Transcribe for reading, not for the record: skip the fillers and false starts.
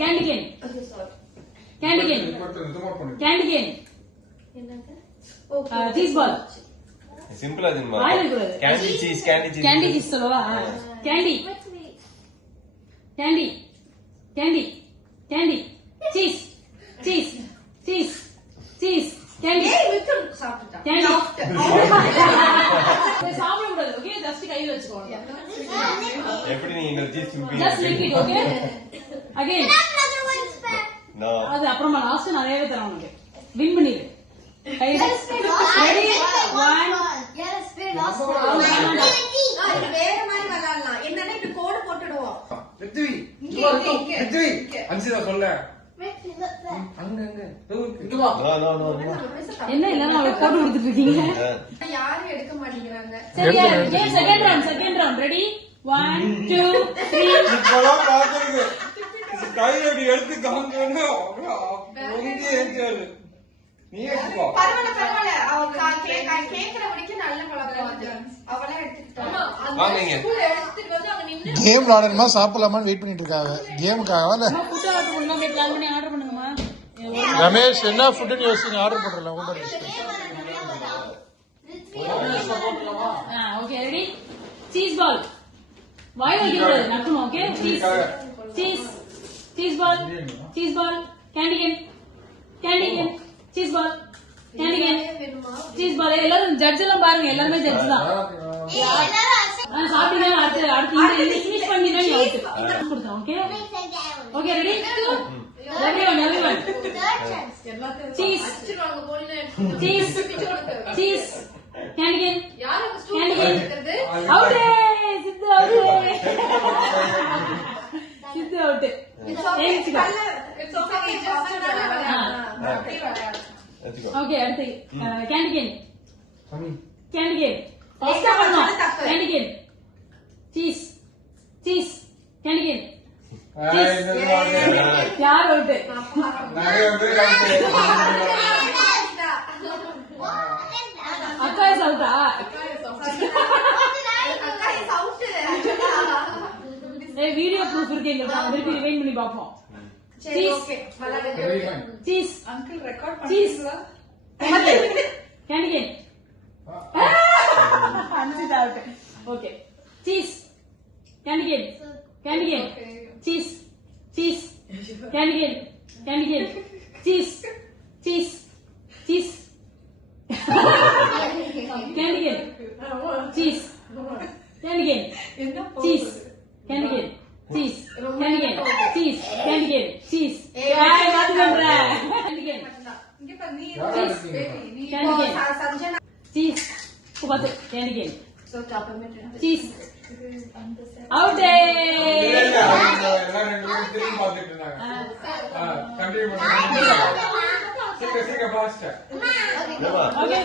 candy cane. Candy cane. Candy cane. Cheese ball. Simple as in candy cheese. Candy cheese solva. Candy. Candy. Candy. Candy. Cheese. Cheese. Cheese. Cheese. Candy. Candy. சாப்பிட கூடாது. Okay just கையில வெச்சுக்கோங்க. எப்படி நீ இன்னொரு cheese Shimpi. Just lick it, okay? Again. No. அது அப்புறமா last நிறையவே தரேன் உங்களுக்கு. வின் பண்ணிடு. கையில. Ready? 1. Yes, speed last. அது வேற மாதிரி விளையாடலாம். என்னன்னா இப்படி கோடு போட்டுடுவோம். ரித்வி. ரித்வி. அன்சிதா சொல்ல. அங்க இங்க வா. No. என்ன இல்லனா அவ கோடு கொடுத்துட்டு இருக்கீங்க. யாரும் எடுக்க மாட்டேங்கறாங்க. சரியா? Second round. ரெடி? 1 2 3. இப்பலாம் பாக்குறது. கையடி எடுத்து காமிச்சோனே ஒண்டி ஏஞ்சாரு. நீ எடுத்துக்கோ. பரவாயில்ல. அவ கேக்குற வரைக்கும் நல்ல பழக்கம் அது. அவளே எடுத்துட்டா. வாங்க. ஸ்கூல் எடுத்துட்டு வந்து அங்க நின்னு கேம் விளையாடணுமா சாப்பிடலாமான்னு வெயிட் பண்ணிட்டு இருக்காங்க. கேமுக்காக ஃபுட் ஆர்டர் பண்ணலாம். போய் பிளான் பண்ணி ஆர்டர் பண்ணுங்கம்மா. ரமேஷ் என்ன ஃபுட்னு யோசிச்சு ஆர்டர் பண்றலாம். Okay ready? Cheese ball. வாய் வைக்க கூடாது. நக்கணும். Okay? Cheese ball. Cheese ball. Candy can. Candy can. Cheese ball. Candy can. Cheese ball. எல்லாரும் ஜட்ஜ் எல்லாம் பாருங்க. எல்லாரும் ஜட்ஜ் தான். சாப்பிட்டீங்க. அடுத்து இந்த ஃபினிஷ் பண்ணினா நீ அவுட். கொடுத்தோம். Okay? Okay ready? Everyone. Cheese. அடிச்சிடுவாங்க போலினா. Cheese. Cheese. Candy cane. யாருக்கு Candy ஸ்டூடண்ட் cane. எடுக்கிறது? Out. Sidhu out. Sidhu out. It's okay. It's okay. Just விளையாடலாம். அப்படி விளையாடலாம். Let's go. Okay, அடுத்து candy cane. Sami. Candy cane. First பண்ணனும். Candy cane. Cheese. Cheese. Candy cane. யார் out? நிறைய பேர் அவுட். அக்கா இஸ் அவுட்டா? வீடியோ ப்ரூஃப் இருக்கு எங்க திருப்பி ரிவைண்ட் பண்ணி பாப்போம். சரி ஓகே விளையாடுங்க. சீஸ். அங்கிள் ரெக்கார்ட் பண்றீங்களா? Candy can. Ansitha out. Okay. Cheese. Candy can. Candy can. Cheese. Cheese. Candy can. Candy can. Cheese. Cheese. Cheese. Candy can. Cheese. Candy can. Cheese. Candy can. Cheese. Candy can. Cheese. Candy can. Cheese. ஏய் what பண்ற? Candy can. இங்க பாரு நீ baby candy can. Sanjana cheese. பாத்து candy can. So topper cheese. Out. எல்லாம் ரெண்டு பேரும் திரும்பி பார்த்துட்டு இருந்தாங்க. கண்டினியூ பண்ணுங்க. சீக்கிரம் ஃபாஸ்ட். Come on. ஓகே